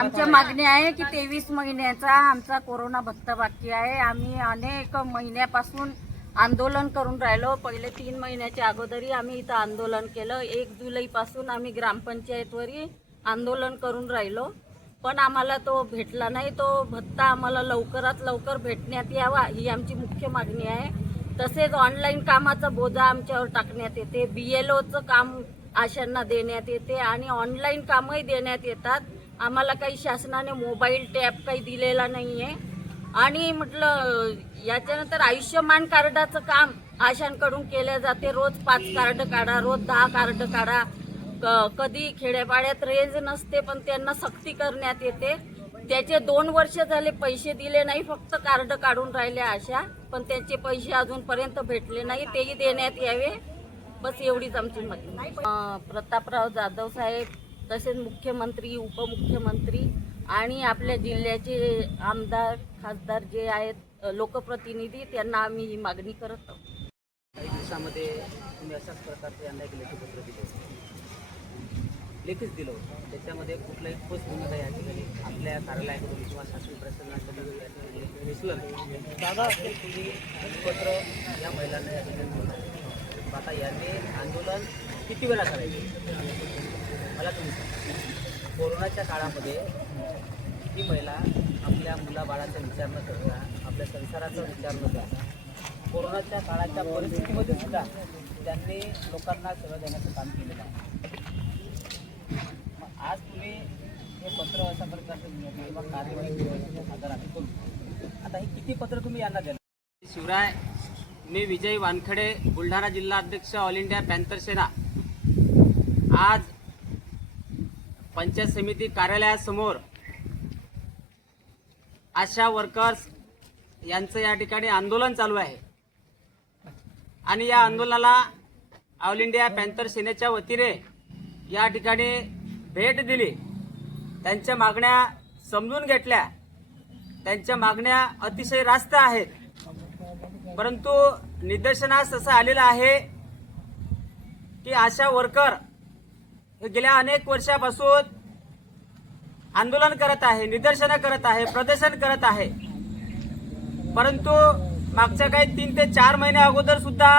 आमच्या मागणी आहे की 23 महिन्याचा आमचा कोरोना भत्ता बाकी आहे। आम्ही अनेक महिन्यापासून आंदोलन करून राहिलो। पहिले 3 महिन्याच्या अगोदरी आम्ही इथं आंदोलन केलं। 1 जुलैपासून आम्ही ग्रामपंचायतवरी आंदोलन करून राहिलो, पण आम्हाला तो भेटला नाही। तो भत्ता आम्हाला लवकरात लवकर भेटण्यात यावा ही आमची मुख्य मागणी आहे। तसेच ऑनलाईन कामाचा बोजा आमच्यावर टाकण्यात येते, BLOचं काम आशांना देण्यात येते आणि ऑनलाईन कामही देण्यात येतात। आम्हाला काही शासनाने मोबाईल टॅब काही दिलेला नाहीये। आणि म्हटलं याच्यानंतर आयुष्यमान कार्डाचं काम आशांकडून केले जाते। रोज 5 कार्ड काढा, रोज 10 कार्ड काढा। कधी खेड्यापाड्यात रेंज नसते पण त्यांना सक्ती करण्यात येते। त्याचे 2 वर्ष झाले पैसे दिले नाही, फक्त कार्ड काढून राहिले आशा, पण त्याचे पैसे अजूनपर्यंत भेटले नाही, तेही देण्यात यावे। बस एवढीच आमची मागणी। प्रतापराव जाधव साहेब, तसेच मुख्यमंत्री, उपमुख्यमंत्री आणि आपल्या जिल्ह्याचे आमदार खासदार जे आहेत लोकप्रतिनिधी, त्यांना आम्ही ही मागणी करत आहोत। काही दिवसामध्ये तुम्ही अशाच प्रकारचे यांना एक लेखी पत्र दिलं, लेखीच दिलं होतं। त्याच्यामध्ये कुठलाही ठोस भूमिका या ठिकाणी आपल्या कार्यालयाकडून किंवा शासन प्रशासनाकडून या ठिकाणी दिसलं नाही। दादा तुम्ही पत्र या महिलांना या ठिकाणी दिलं, आता याने आंदोलन किती वेळा करायचे मला तुम्ही सांगा। कोरोनाच्या काळामध्ये ही महिला आपल्या मुलाबाळाचा विचार न करता, आपल्या संसाराचा विचार न करता, कोरोनाच्या काळाच्या परिस्थितीमध्ये सुद्धा त्यांनी लोकांना सेवा देण्याचं काम केलेलं आहे। आज तुम्ही हे पत्र अशा प्रकारचं किंवा कार्यवाही आधार आम्ही करू, आता हे किती पत्र तुम्ही यांना देणार? शिवराय, मी विजय वानखडे, बुलढाणा जिल्हा अध्यक्ष, ऑल इंडिया पॅन्थर सेना। आज पंचायत समिती कार्यालयासमोर आशा वर्कर्स यांचं या ठिकाणी आंदोलन चालू आहे आणि या आंदोलनाला ऑल इंडिया पॅन्थर सेनेच्या वतीने या ठिकाणी भेट दिली, त्यांच्या मागण्या समजून घेतल्या। त्यांच्या मागण्या अतिशय रास्त आहेत, परंतु निदर्शनास असं आलेलं आहे की आशा वर्कर हे गेल्या अनेक वर्षापासून आंदोलन करत आहे, निदर्शनं करत आहे, प्रदर्शन करत आहे, परंतु मागच्या काही 3 ते 4 महिन्या अगोदर सुद्धा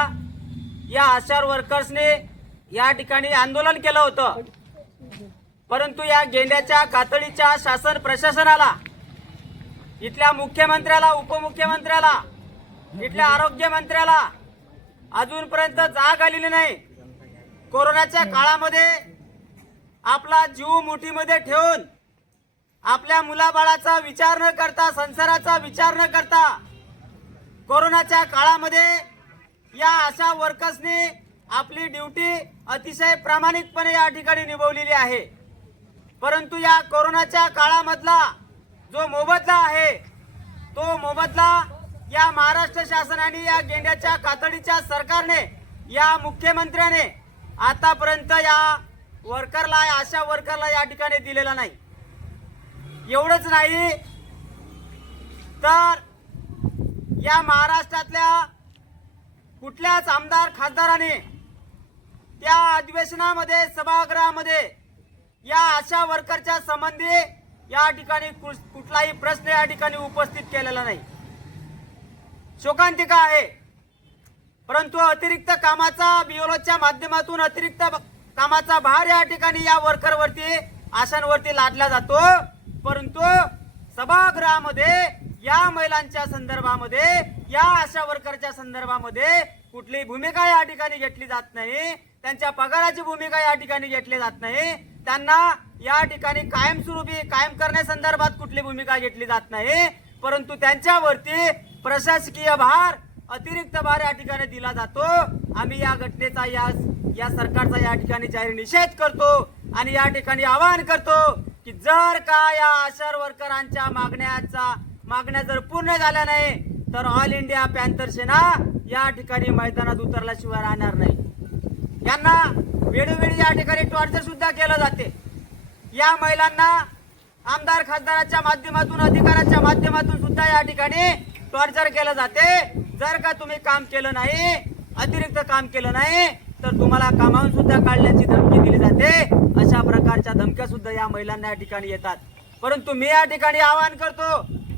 या आशा वर्कर्सने या ठिकाणी आंदोलन केलं होतं, परंतु या गेंड्याच्या कातडीच्या शासन प्रशासनाला, इथल्या मुख्यमंत्र्याला, उपमुख्यमंत्र्याला, इथल्या आरोग्यमंत्र्याला अजूनपर्यंत जाग आलेली नाही। कोरोनाच्या काळामध्ये आपला जीव मुठीमध्ये ठेवून आपल्या मुलाबाळाचा विचार न करता, संसाराचा विचार न करता, कोरोनाच्या काळामध्ये या आशा वर्कर्सनी आपली ड्युटी अतिशय प्रामाणिकपणे या ठिकाणी निभवलेली आहे। परंतु या कोरोनाच्या काळामधला जो मोबदला आहे, तो मोबदला या महाराष्ट्र शासनाने, या गेंड्याच्या कातडीच्या सरकारने, या मुख्यमंत्र्याने आतापर्यंत या वर्करला, आशा वर्करला या ठिकाणी दिलेला नाही। एवढंच नाही तर या महाराष्ट्रातल्या कुठल्याच आमदार खासदाराने त्या अधिवेशनामध्ये, सभागृहामध्ये या आशा वर्करच्या संबंधी या ठिकाणी कुठलाही प्रश्न या ठिकाणी उपस्थित केलेला नाही। शोकांतिका आहे, परंतु अतिरिक्त कामाचा BLOच्या माध्यमातून अतिरिक्त कामाचा भार या ठिकाणी या वर्करवरती, आशांवरती लादला जातो, परंतु सभागृहामध्ये या महिलांच्या संदर्भामध्ये, या आशा वर्करच्या संदर्भामध्ये कुठलीही भूमिका या ठिकाणी घेतली जात नाही। त्यांच्या पगाराची भूमिका या ठिकाणी घेतली जात नाही। त्यांना या ठिकाणी कायमस्वरूपी कायम करण्यासंदर्भात कुठली भूमिका घेतली जात नाही, परंतु त्यांच्यावरती प्रशासकीय भार, अतिरिक्त भार या ठिकाणी दिला जातो। आम्ही या घटनेचा, या सरकारचा या ठिकाणी जाहीर निषेध करतो आणि या ठिकाणी आवाहन करतो की जर का या आशा वर्करांच्या मागण्या जर पूर्ण झाल्या नाही तर ऑल इंडिया पॅन्थर सेना या ठिकाणी मैदानात उतरल्याशिवाय राहणार नाही। यांना वेळोवेळी या ठिकाणी टॉर्चर सुद्धा केलं जाते। या महिलांना आमदार खासदाराच्या माध्यमातून, अधिकाऱ्याच्या माध्यमातून सुद्धा या ठिकाणी टॉर्चर केलं जाते। जर का तुम्ही काम केलं नाही, अतिरिक्त काम केलं नाही तर तुम्हाला कामावून सुद्धा काढण्याची धमकी दिली जाते। अशा प्रकारच्या धमक्या सुद्धा या महिलांना या ठिकाणी येतात। परंतु मी या ठिकाणी आवाहन करतो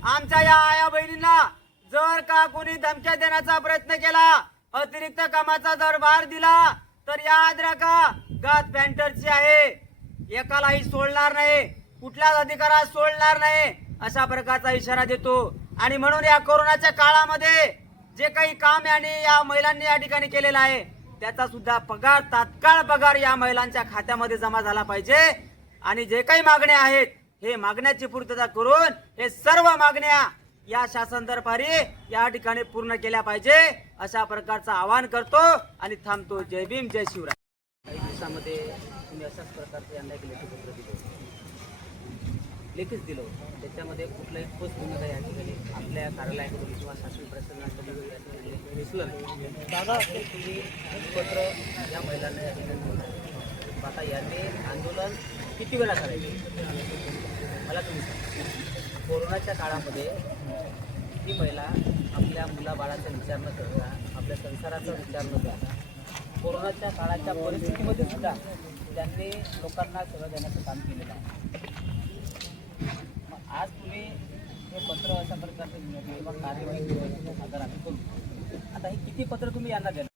आमच्या या आया बहिणींना जर का कोणी धमक्या देण्याचा प्रयत्न केला, अतिरिक्त कामाचा जर भार दिला तर याद राखा गात पॅन्टरची आहे, एकालाही सोडणार नाही, कुठल्याच अधिकारात सोडणार नाही अशा प्रकारचा इशारा देतो. आणि म्हणून या कोरोनाच्या काळामध्ये जे काही काम याने या महिलांनी या ठिकाणी केलेलं आहे त्याचा सुद्धा पगार, तात्काळ पगार या महिलांच्या खात्यामध्ये जमा झाला पाहिजे. आणि जे काही मागण्या आहेत हे मागण्याची पूर्तता करून हे सर्व मागण्या या शासन दरबारी या ठिकाणी पूर्ण केल्या पाहिजे अशा प्रकारचं आवाहन करतो आणि थांबतो. जय भीम, जय शिवराय. काही दिवसामध्ये तुम्ही अशाच प्रकारचे अन्याय केल्याचे पत्र दिलं, लेखीच दिलं होतं. त्याच्यामध्ये कुठलाही ठोस भूमिका या ठिकाणी आपल्या कार्यालयाकडून किंवा शासन प्रशासनाकडून या ठिकाणी दिसलं नाही. दादा तुम्ही एक पत्र या महिलांना या ठिकाणी दिलं. आता याने आंदोलन किती वेळा करायचे मला तुम्ही सांगा. कोरोनाच्या काळामध्ये ही महिला आपल्या मुलाबाळाचा विचार न करता, आपल्या संसाराचा विचार न करता, कोरोनाच्या काळाच्या परिस्थितीमध्ये सुद्धा त्यांनी लोकांना सेवा देण्याचं काम केलेलं आहे. मग आज तुम्ही हे पत्र अशा प्रकारचे किंवा कार्यवाही अगर आम्ही करू, आता हे किती पत्र तुम्ही यांना देणार?